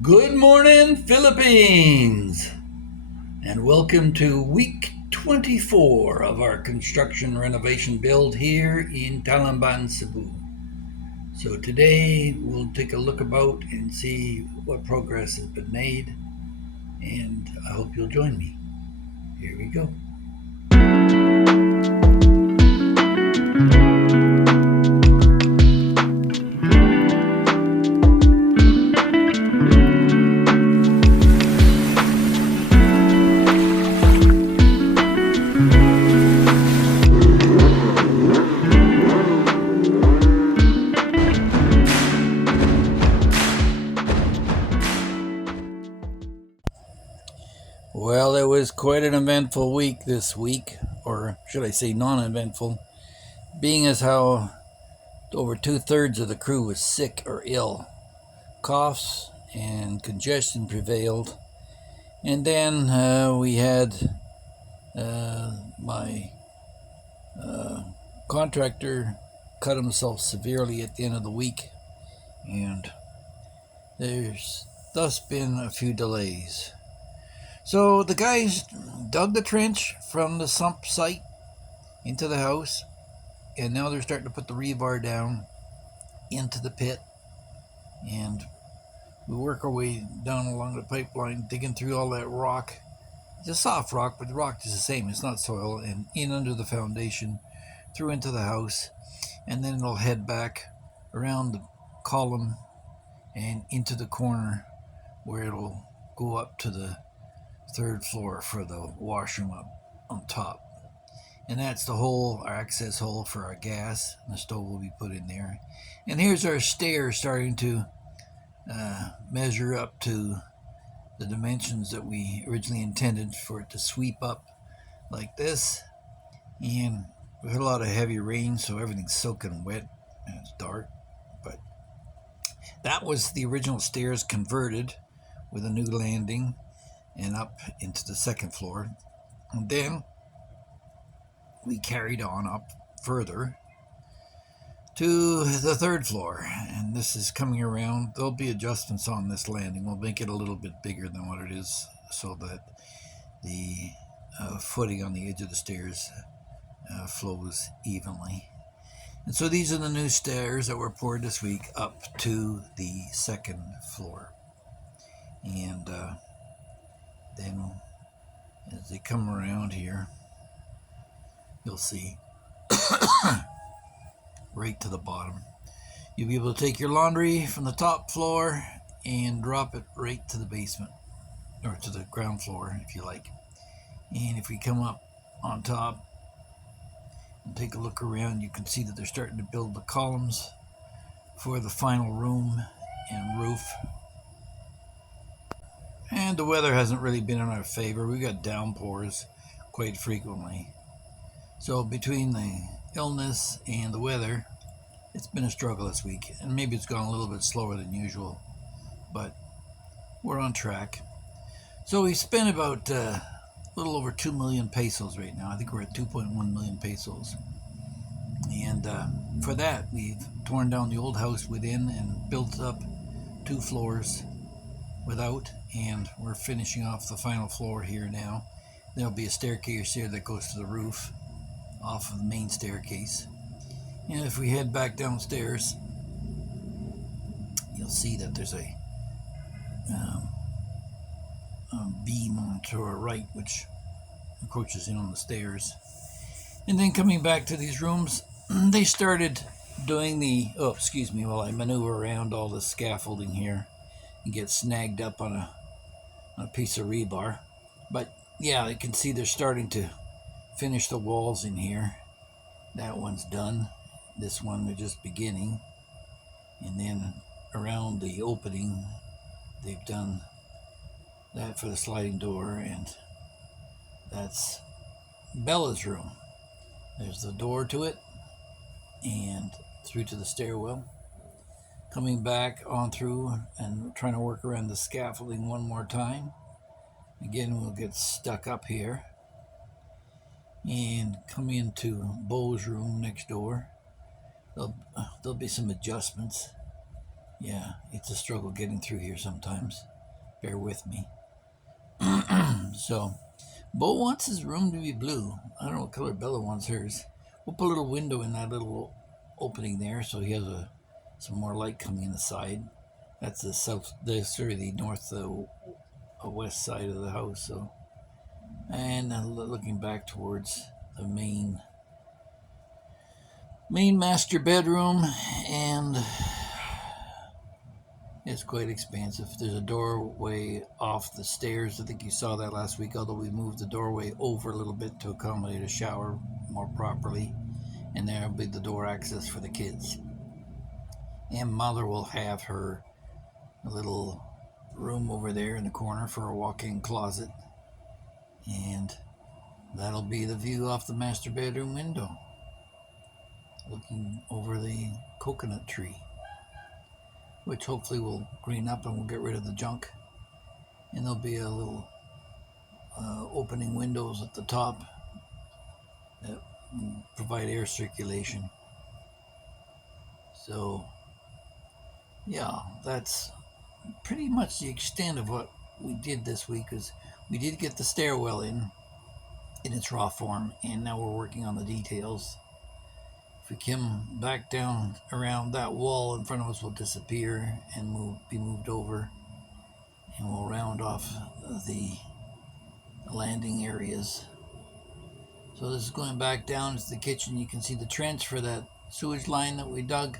Good morning, Philippines, and welcome to week 24 of our construction renovation build here in Talamban, Cebu. So today we'll take a look about and see what progress has been made, and I hope you'll join me. Here we go. Well, it was quite an eventful week this week, or should I say non eventful, being as how over two-thirds of the crew was sick or ill. Coughs and congestion prevailed. And then we had my contractor cut himself severely at the end of the week, and there's thus been a few delays. So the guys dug the trench from the sump site into the house, and now they're starting to put the rebar down into the pit, and we work our way down along the pipeline, digging through all that rock. It's a soft rock, but the rock is the same. It's not soil, and in under the foundation, through into the house, and then it'll head back around the column and into the corner where it'll go up to the third floor for the washroom up on top. And that's the hole, our access hole for our gas. And the stove will be put in there. And here's our stairs starting to measure up to the dimensions that we originally intended for it to sweep up like this. And we had a lot of heavy rain, so everything's soaking wet and it's dark. But that was the original stairs converted with a new landing and up into the second floor. And then we carried on up further to the third floor, and this is coming around. There'll be adjustments on this landing. We'll make it a little bit bigger than what it is so that the footing on the edge of the stairs flows evenly. And so these are the new stairs that were poured this week up to the second floor. And then as they come around here, you'll see right to the bottom. You'll be able to take your laundry from the top floor and drop it right to the basement, or to the ground floor if you like. And if we come up on top and take a look around, you can see that they're starting to build the columns for the final room and roof. And the weather hasn't really been in our favor. We got downpours quite frequently. So between the illness and the weather, it's been a struggle this week. And maybe it's gone a little bit slower than usual, but we're on track. So we spent about a little over 2 million pesos right now. I think we're at 2.1 million pesos. And for that, we've torn down the old house within and built up 2 floors without, and we're finishing off the final floor here now. There'll be a staircase here that goes to the roof off of the main staircase. And if we head back downstairs, you'll see that there's a beam to our right which encroaches in on the stairs. And then coming back to these rooms, they started doing the while I maneuver around all the scaffolding here and get snagged up on a piece of rebar. But yeah, you can see they're starting to finish the walls in here. That one's done. This one they're just beginning. And then around the opening, they've done that for the sliding door, and that's Bella's room. There's the door to it and through to the stairwell. Coming back on through and trying to work around the scaffolding one more time. Again, we'll get stuck up here and come into Beau's room next door. There'll be some adjustments, Yeah, it's a struggle getting through here sometimes. Bear with me. So, Bo wants his room to be blue. I don't know what color Bella wants hers. We'll put a little window in that little opening there so he has some more light coming in the side. That's the north west side of the house. So, and looking back towards the main master bedroom, and it's quite expansive. There's a doorway off the stairs. I think you saw that last week, although we moved the doorway over a little bit to accommodate a shower more properly. And there'll be the door access for the kids. And Mother will have her little room over there in the corner for a walk-in closet. And that'll be the view off the master bedroom window, looking over the coconut tree, which hopefully will green up and we'll get rid of the junk. And there'll be a little opening windows at the top that provide air circulation. So, yeah, that's pretty much the extent of what we did this week. Is we did get the stairwell in its raw form, and now we're working on the details. If we come back down around, that wall in front of us will disappear and be moved over, and we'll round off the landing areas. So this is going back down to the kitchen. You can see the trench for that sewage line that we dug,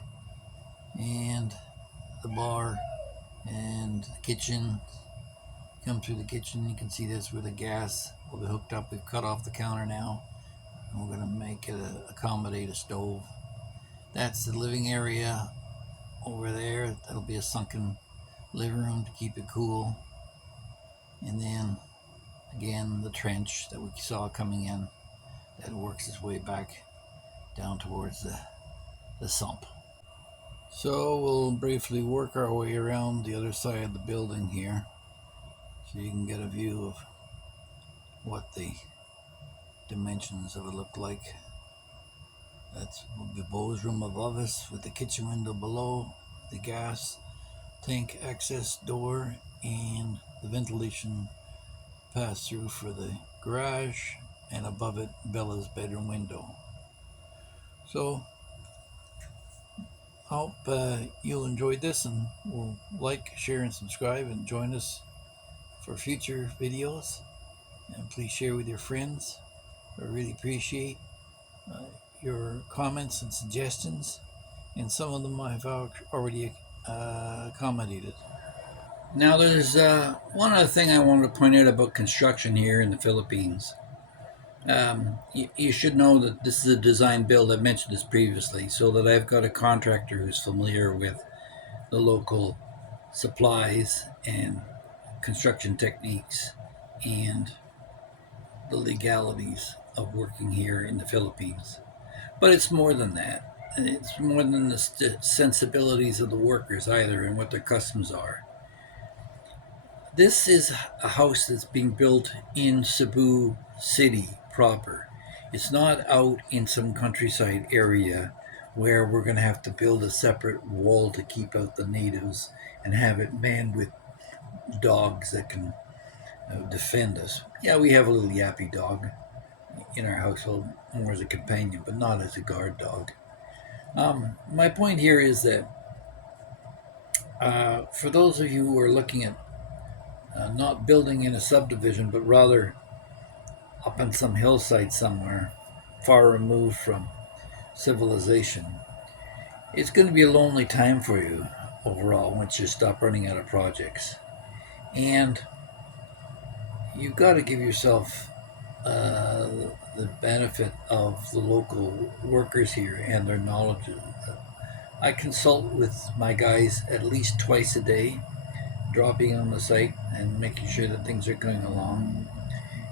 and the bar and the kitchen. Come through the kitchen, you can see this where the gas will be hooked up. We've cut off the counter now, and we're going to make it accommodate a stove. That's the living area over there. That'll be a sunken living room to keep it cool. And then again, the trench that we saw coming in that works its way back down towards the sump. So we'll briefly work our way around the other side of the building here so you can get a view of what the dimensions of it look like. That's the Beau's room above us with the kitchen window below, the gas tank access door, and the ventilation pass through for the garage, and above it Bella's bedroom window. So I hope you enjoyed this, and will like, share, and subscribe, and join us for future videos. And please share with your friends. I really appreciate your comments and suggestions, and some of them I've already accommodated. Now there's one other thing I wanted to point out about construction here in the Philippines. You should know that this is a design build. I've mentioned this previously, so that I've got a contractor who's familiar with the local supplies and construction techniques and the legalities of working here in the Philippines. But it's more than that. It's more than the sensibilities of the workers either and what their customs are. This is a house that's being built in Cebu City proper. It's not out in some countryside area where we're going to have to build a separate wall to keep out the natives and have it manned with dogs that can defend us. Yeah, we have a little yappy dog in our household, more as a companion, but not as a guard dog. My point here is that for those of you who are looking at not building in a subdivision, but rather up on some hillside somewhere, far removed from civilization, it's going to be a lonely time for you overall once you stop running out of projects. And you've got to give yourself the benefit of the local workers here and their knowledge. I consult with my guys at least twice a day, dropping on the site and making sure that things are going along.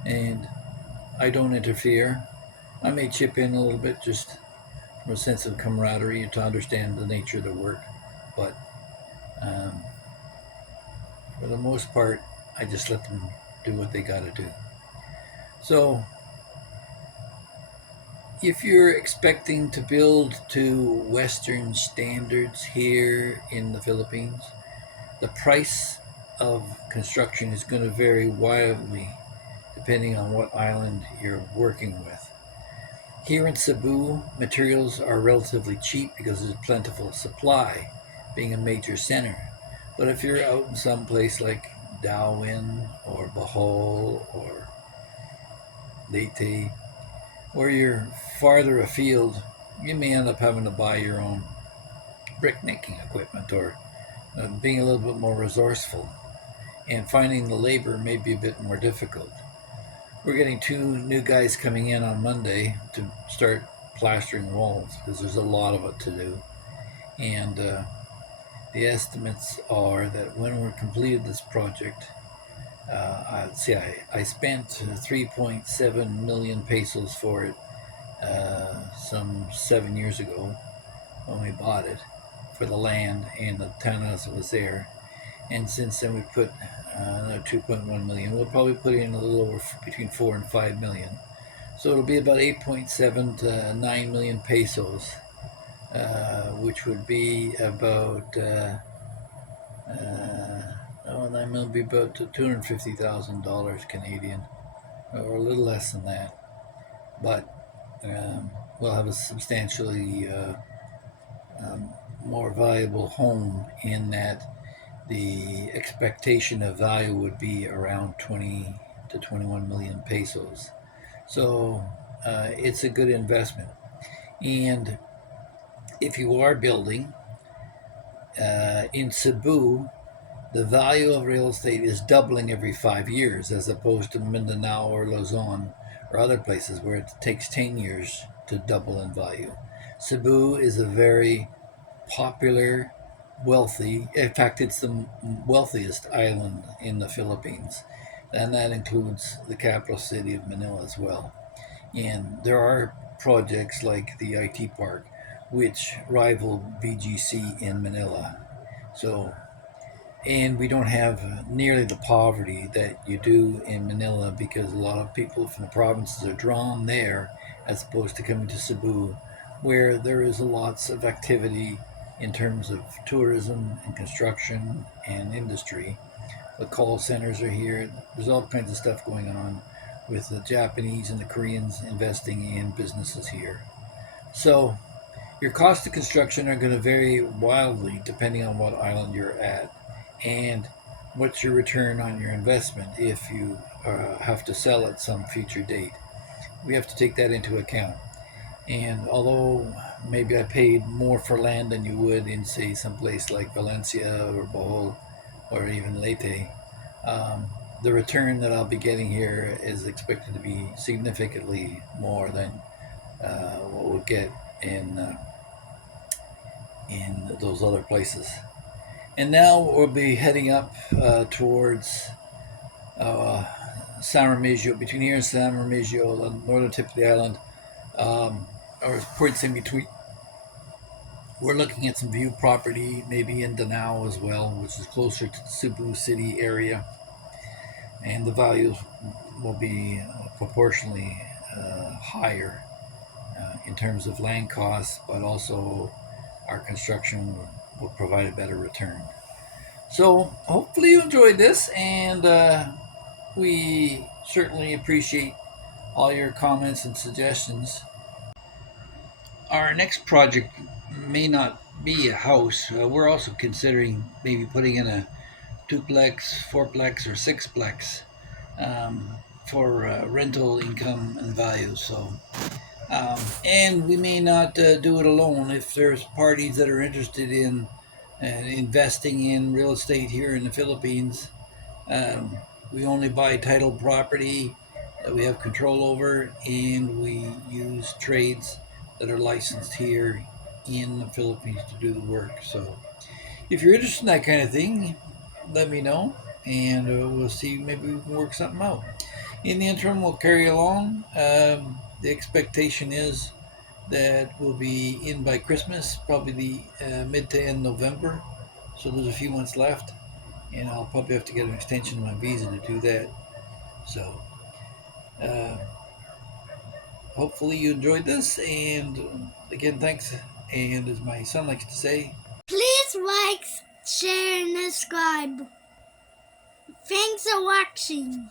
And I don't interfere. I may chip in a little bit just from a sense of camaraderie and to understand the nature of the work. But for the most part, I just let them do what they got to do. So If you're expecting to build to Western standards here in the Philippines, the price of construction is going to vary wildly depending on what island you're working with. Here in Cebu, materials are relatively cheap because there's plentiful supply, being a major center. But if you're out in some place like Darwin or Bohol or Leyte, where you're farther afield, you may end up having to buy your own brick making equipment or being a little bit more resourceful. And finding the labor may be a bit more difficult. We're getting 2 new guys coming in on Monday to start plastering walls because there's a lot of it to do. And the estimates are that when we're completed this project, I spent 3.7 million pesos for it some 7 years ago when we bought it for the land and the townhouse that was there. And since then we put another 2.1 million. We'll probably put in a little over between 4 and 5 million. So it'll be about 8.7 to 9 million pesos, which would be about 9 million would be about $250,000 Canadian, or a little less than that. But we'll have a substantially more valuable home in that the expectation of value would be around 20 to 21 million pesos. So it's a good investment. And if you are building in Cebu, the value of real estate is doubling every 5 years, as opposed to Mindanao or Luzon or other places where it takes 10 years to double in value. Cebu is a very popular, wealthy, in fact, it's the wealthiest island in the Philippines, and that includes the capital city of Manila as well. And there are projects like the IT Park, which rival BGC in Manila. So, and we don't have nearly the poverty that you do in Manila because a lot of people from the provinces are drawn there as opposed to coming to Cebu, where there is lots of activity in terms of tourism and construction and industry. The call centers are here. There's all kinds of stuff going on with the Japanese and the Koreans investing in businesses here. So your cost of construction are going to vary wildly depending on what island you're at and what's your return on your investment if you have to sell at some future date. We have to take that into account. And although maybe I paid more for land than you would in, say, some place like Valencia or Bohol or even Leyte, the return that I'll be getting here is expected to be significantly more than what we'll get in those other places. And now we'll be heading up towards San Remigio, between here and San Remigio, the northern tip of the island, or points in between. We're looking at some view property, maybe in Danao as well, which is closer to the Cebu City area, and the values will be proportionally higher in terms of land costs, but also our construction will provide a better return. So hopefully you enjoyed this, and we certainly appreciate all your comments and suggestions. Our next project may not be a house. We're also considering maybe putting in a duplex, fourplex, or sixplex for rental income and value. So, and we may not do it alone. If there's parties that are interested in investing in real estate here in the Philippines, we only buy title property that we have control over, and we use trades that are licensed here in the Philippines to do the work. So, if you're interested in that kind of thing, let me know, and we'll see. Maybe we can work something out. In the interim, we'll carry along. The expectation is that we'll be in by Christmas, probably the mid to end November. So there's a few months left, and I'll probably have to get an extension of my visa to do that. So, uh, hopefully you enjoyed this. And again, thanks. And as my son likes to say, please like, share, and subscribe. Thanks for watching.